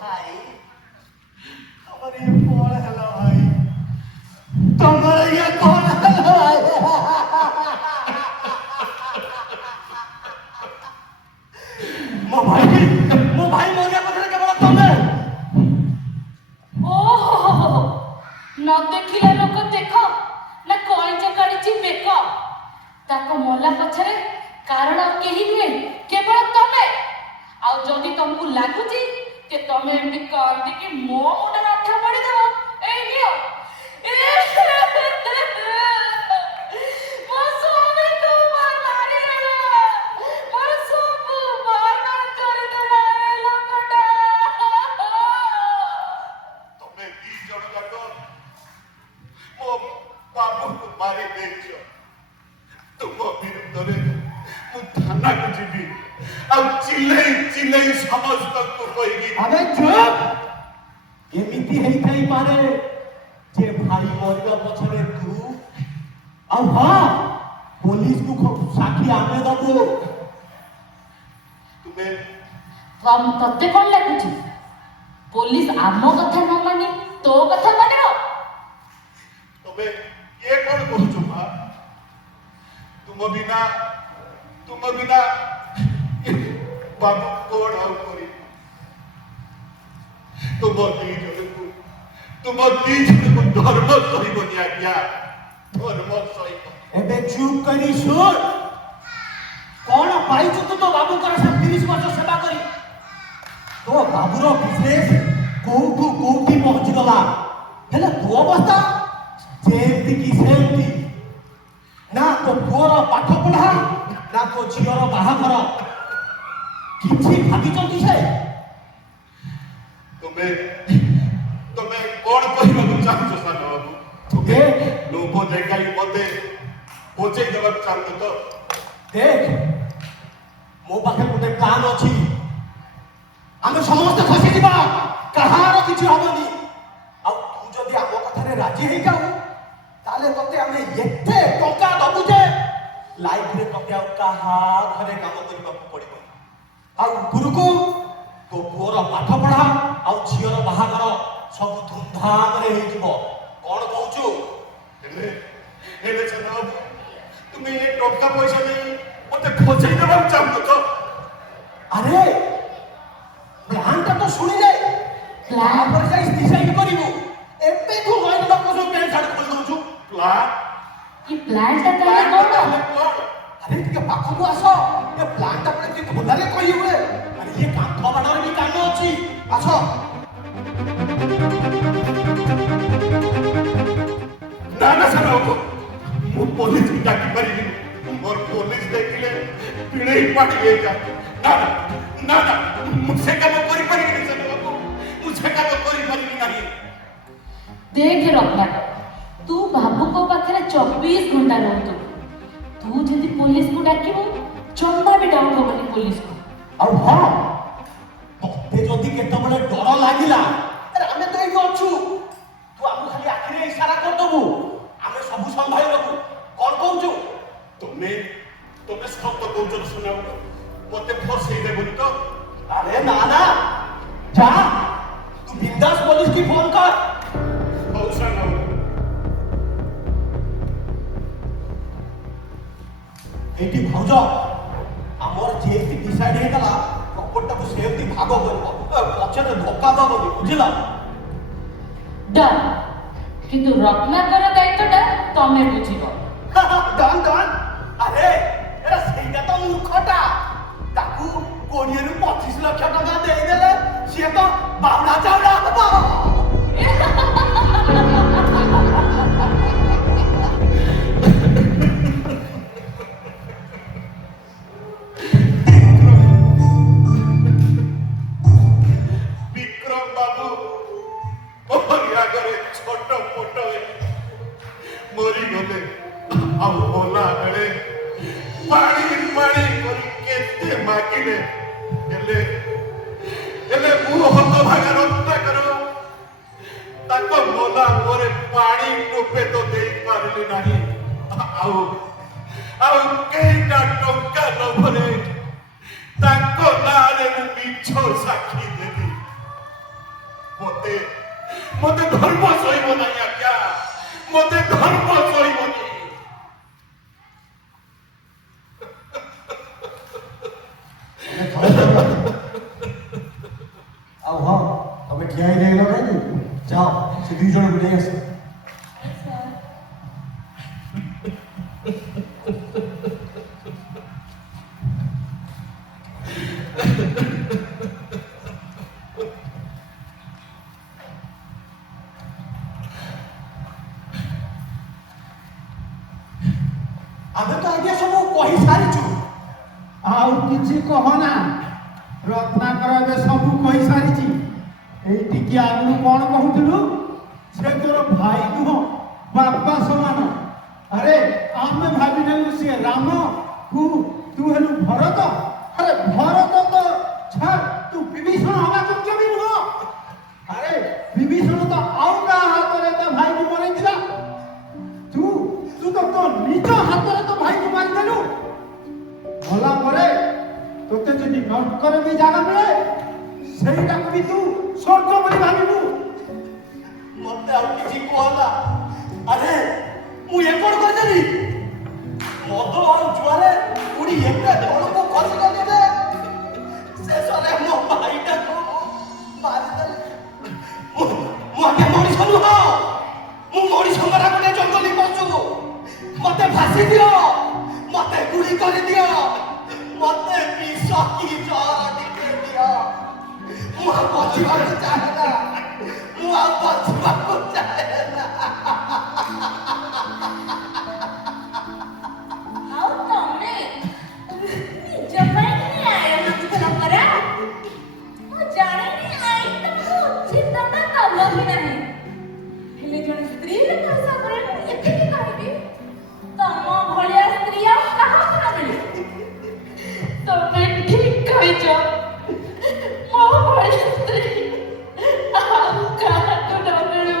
ଭାଇ ତମର ଇଏ କଣ ହେଲା ଭାଇ? ତମର ଇଏ କଣ ହେଲା ଭାଇ? ମୋ ଭାଇ ମରିବା ପଛରେ କେବଳ ତମେ। ଓହୋ ନ ଦେଖିଲା ଲୋକ ଦେଖ ନା କଇଁଚ କାଢିଛି ବେକ। ତାକୁ ମଲା ପଛରେ କାରଣ କେହି ନୁହେଁ, କେବଳ ତମେ। ଆଉ ଯଦି ତମକୁ ଲାଗୁଛି ଯେ ତମେ ଏମିତି କାନ୍ଦିକି ମୋ ମୁଣ୍ଡରେ ଅଠା ପଡିଦବ, ଏଇ ନିଅ। ମୋ ସ୍ୱାମୀକୁ ମାରିଦେଲା, ମୋର ସବୁ ବର୍ବାଦ କରିଦେଲା ଏ ଲୋକଟା। ତମେ ଦି ଜଣ ଯାକ ମୋ ବାବୁକୁ ମାରି ଦେଇଛ। ତୁମ ବିରୁଦ୍ଧରେ ମୁଁ ଥାନାକୁ ଯିବି ଆଉ ଚିଲେଇ ସମସ୍ତଙ୍କୁ କହିବି। ଆବେ ଚୁପ୍, ଏମିତି ହେଇଥାଇପାରେ ଯେ ଭାଇ ମରିବା ପଛରେ ତୁ, ଆଉ ହଁ ପୋଲିସକୁ ସାକ୍ଷୀ ଆମେ ଦବୁ। ତୁମେ ତତେ କଣ ଲାଗୁଛି ପୋଲିସ ଆମ କଥା ନ ମାନି ତୋ କଥା ମାନିବ? ତମେ ଇଏ କଣ କରୁଛ ମା? ତୁମ ବିନା ବାବୁ କଣ ଆଉ କରିବ? ତୁମ ଦି ଜଣକୁ ଧର୍ମ ସହିବନି ଆଜ୍ଞା, ଧର୍ମ ସହିବ। ଏବେ ଚୁପ୍ କରି ଶୁଣ। କଣ ପାଇଛୁ ତୁ ତୋ ବାବୁଙ୍କର ସେ 30 ବର୍ଷ ସେବା କରି? ତୋ ବାବୁର ବିଜନେସ କୋଉଠି ପହଞ୍ଚିଗଲା, ହେଲେ ତୋ ଅବସ୍ଥା ଯେମିତି କି ସେମିତି। ନା ତୋ ପୁଅର ପାଠ ପଢା, ନା ତୋ ଝିଅର ବାହାଘର, କିଛି ଭାବିଛନ୍ତି ସେ? ତୁମେ କଣ କହିବାକୁ ଚାହୁଁଛ ସାନ ବାବୁ? ତୁମେ ଲୋଭ ଦେଖାଇ ମତେ ପଚେଇ ଦେବାକୁ ଚାହୁଁଛ ତ? ଦେଖ, ମୋ ପାଖେ ଗୋଟେ ପ୍ଲାନ୍ ଅଛି। ଆମେ ସମସ୍ତେ ଖସିଯିବା, କାହାର କିଛି ହବନି। ଆଉ ତୁ ଯଦି ଆମ କଥାରେ ରାଜି ହେଇଯାଉ, ତାହେଲେ ତତେ ଆମେ ଲାଇଫରେ ତତେ ଆଉ କାହା ଘରେ କାମ କରିବାକୁ ପଡିବ। ଆଉ ଗୁରୁକୁ ତୋ ପୁଅର ପାଠ ପଢା ଆଉ ଝିଅର ବାହାଘର ସବୁ ଧୁମଧାମରେ ହେଇଯିବ। କଣ କହୁଛୁ? ହେଲେ ହେଲେ ଜନାବ, তুমি এই টଙ୍କା পয়সা নেই মতে খোঁজাই দেବାକୁ ଚାହୁଁଛ ତ? আরে প্ল্যানটা তো শুনিলে, তারপরে যাই ডিসাইড করিবু। এবে তু লাইন লোক সব প্যান্ট শার্ট খোলি দউଛୁ। প্লান କି ପ୍ଲାନ୍ଟା ତାହେଲେ କଣ? କଣ? আরে ଟିକେ ପାଖକୁ ଆସ। ଏ ପ୍ଲାନଟା ପୁରା ଟିକେ ଖୋଲାରେ କହିବୁ। ଆରେ ଇଏ କାନ୍ଥ ବାଡରେ ବି କାମ ଅଛି। ଆସ। ନା ନା ଜନାବ, ମୁଁ ପୋଲିସ ଡାକି ପାରିବିନି। ମୋର ପୋଲିସ ଦେଖିଲେ ପିଳେଇ ପାଡ଼ି ହେଇଯା। ନା ନା ନା ନା, ମୁଁ ସେ କାମ କରିପାରିବିନି ଜନାବ, ମୁଁ ସେ କାମ କରିପାରିବି ନାହିଁ। ଦେଖ ରତ୍ନାକର, ତୁ ବାବୁଙ୍କ ପାଖରେ 24 ଘଣ୍ଟା ରହୁଛୁ। ତୁ ଯଦି ପୋଲିସକୁ ଡାକିବୁ ଜମା ବି ଡାଉଟ୍ ହବନି ପୋଲିସକୁ। ଆଉ ହଁ, ତତେ ଯଦି କେତେବେଳେ ଡର ଲାଗିଲା, ଆରେ ଆମେ ତ ଏଇଠି ଅଛୁ। ତୁ ଆମକୁ ଖାଲି ଆଖିରେ ଇଶାରା କରିଦବୁ, ଆମେ ସବୁ ସମ୍ଭାଳି ନେବୁ। କଣ କହୁଛୁ? ତମେ ତମେ ସତ କହୁଛ ଜନାବ, ମତେ ଫସେଇ ଦେବନି ତ? আরে না না, যা তুই বিন্দাস পুলিশ কি ফোন কর। ହଉ ଜନାବ। এইটি ভাউজ, আমার যেহেতু ডিসাইড হয়ে গেল প্রপরটাকে সেমতি ভাগ করব, পছরে ধোকা দেবনি, বুঝলা? ଡନ୍, କିନ୍ତୁ ରତ୍ନାକର ଦାୟିତ୍ୱଟା ତମେ ବୁଝିବ। ডন ডন, আরে এরা সেইটা তো মূর্খটা। তাকু 20 ରୁ 25 লক্ষ টাকা ଦେଇଦେଲେ সে তো বাবলা চাউড়া হব। ବିକ୍ରମ ବାବୁ ମୋରି ଆଗରେ ଛୋଟ ମୋଟ ମରିଗଲେ। ଆଉ ଗଲା ବେଳେ ପାଣି ପାଣି କରି କେତେ ମାଗିଲେ, ହେଲେ ହେଲେ ମୁଁ ହତଭାଗା ରତ୍ନାକର ତାଙ୍କ ଗଲା ପରେ ପାଣି ଟୋପେ ତ ଦେଇପାରିଲି ନାହିଁ। ଆଉ ଆଉ କେଇଟା ଟଙ୍କା ଲୋଭରେ ତାଙ୍କ ନାଁରେ ମୁଁ ମିଛ ସାକ୍ଷୀ ଦେବି। ମତେ ମତେ ଧର୍ମ ସହିବ ନାହିଁ ଆଜ୍ଞା, ମତେ ଧର୍ମ ସହିବନି। ଆଉ ହଁ, ତମେ ଠିଆ ହେଇ ରହିଲ କାହିଁକି? ଯାଅ ସେ 2 ଜଣକୁ ନେଇ ଆସ। ଆମେ ତ ଆଜ୍ଞା ସବୁ କହି ସାରିଛୁ। ଆଉ କିଛି କହନା, ରତ୍ନାକର ଏବେ ସବୁ କହିସାରିଛି। ଏଇ ଟିକେ ଆଗରୁ କଣ କହୁଥିଲୁ? ସେ ତୋର ଭାଇ ନୁହଁ, ବାପା ସମାନ। ଆରେ ଆମେ ଭାବିନେଲୁ ସିଏ ରାମ, ତୁ ହେଲୁ ଭରତ। ଆରେ ଭରତ ତ ଛାଡ, ତୁ ବିଭୀଷଣ ହବା ଯୋଗ୍ୟ ବି ନୁହଁ। ଆରେ ବିଭୀଷଣ ତ ଆଉ କାହା ହାତରେ ତା ଭାଇକୁ ମରେଇଥିଲା। ତୁ ତ ତୋ ନିଜ ହାତରେ ତୋ ଭାଇକୁ ମାରିଦେଲୁ। ଗଲା ପରେ ତୋତେ ଯଦି ନର୍କରେ ବି ଜାଗା ମିଳେ, ସେଇଟାକୁ ବି ତୁ ସ୍ୱର୍ଗ ବୋଲି ଭାବିବୁ। ମତେ ଆଉ କିଛି କୁହନା। ଆରେ ମୁଁ ଏ କଣ କରିଦେଲି? ମଦ ଆଉ ଜୁଆରେ ଉଡି ଏତେ ତଳକୁ ଖସିଗଲି ଯେ ଶେଷରେ ମୋ ଭାଇଟାକୁ ମାରିଦେଲି। ମୁଁ ଆଜ୍ଞା ମଣିଷ ନୁହଁ, ମୁଁ ମଣିଷ ମରା ଗୋଟେ ଜଙ୍ଗଲୀ ପଶୁ। ମତେ ଫାଶୀ ଦିଅ, ମତେ ଗୁଳି କରିଦିଅ, ମତେ ବିଷ କି ଜର ଟିକେ ଦିଅ। ମୁଁ ଆଉ ବଞ୍ଚିବାକୁ ଚାହେଁ ନା, ମୁଁ ଆଉ ବଞ୍ଚିବାକୁ ଚାହେଁ ନା। ଆଉ ତମେ ନିଜ ପାଇଁ ନ୍ୟାୟ ମାଗୁଥିଲ ପରା। ମୁଁ ଜାଣିନି ଆଇନ ତମକୁ ଉଚିତ ଦଣ୍ଡ ଦବ କି ନାହିଁ, ହେଲେ ଜଣେ ସ୍ତ୍ରୀ ଲୋକ ହିସାବରେ ମୁଁ ଏତିକି କହିବି, ତମ ଭଳିଆ ସ୍ତ୍ରୀ ଆଉ କାହାକୁ ନ ମିଳେ। ତମେ ଠିକ କହିଛ, ମୋ ଭଳି ସ୍ତ୍ରୀ ଆଉ କାହାକୁ ନ ମିଳୁ।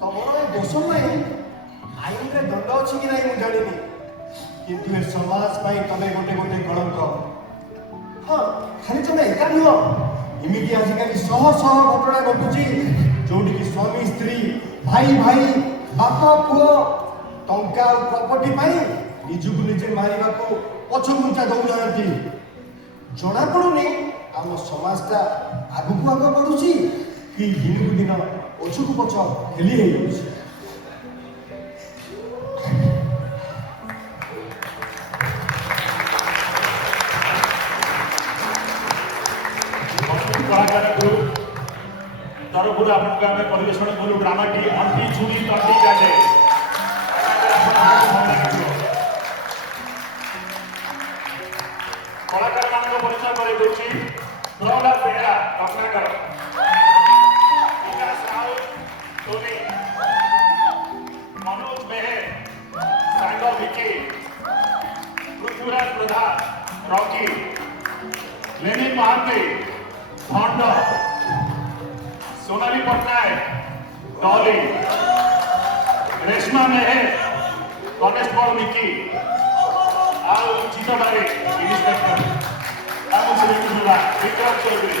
ତମର ଏ ଦୋଷ ପାଇଁ ଆଇନରେ ଦଣ୍ଡ ଅଛି କି ନାହିଁ ମୁଁ ଜାଣିନି, କିନ୍ତୁ ଏ ସମାଜ ପାଇଁ ତମେ ଗୋଟେ ଗୋଟେ କଳଙ୍କ। ହଁ, ଖାଲି ତମେ ଏକା ନୁହଁ, ଏମିତି ଆଜିକାଲି ଶହ ଶହ ଘଟଣା ଘଟୁଛି ଯୋଉଠିକି ସ୍ୱାମୀ ସ୍ତ୍ରୀ, ଭାଇ ଭାଇ, ବାପ ପୁଅ ଟଙ୍କା ଆଉ ପ୍ରପର୍ଟି ପାଇଁ ନିଜକୁ ନିଜେ ମାରିବାକୁ ପଛଘୁଞ୍ଚା ଦଉନାହାନ୍ତି। ଜଣାପଡୁନି ଆମ ସମାଜଟା ଆଗକୁ ଆଗ ବଢୁଛି କି ଦିନକୁ ଦିନ ପଛକୁ ପଛ ହେଲି ହେଇଯାଉଛି। କଳାକାର ଗ୍ରୁପ ତରଫରୁ ଆପଣଙ୍କୁ ଆମେ ପରିବେଷଣ କଲୁ ଡ୍ରାମାଟି ଅଣ୍ଟି ଛୁରୀ ତଣ୍ଟି କାଟେ। କଳାକାରମାନଙ୍କ ପରିଚୟ କରାଇ ଦେଉଛି ପ୍ରହ୍ଲାଦ ବେହେରା ରତ୍ନାକର, ବିକାଶ ରାଉତ ଟୋନି, ମନୋଜ ମେହେର ସାଙ୍ଗ ବିକି, ପୃଥ୍ୱୀରାଜ ପ୍ରଧାନ ରକି, ଲେନି ମହାନ୍ତି ଭଣ୍ଡ, सोनाली पट्टनायक डॉली, रेशमा मेहर कॉन्स्टेबल मिकी और जीतो बारी इंस्पेक्टर विक्रम चौधरी।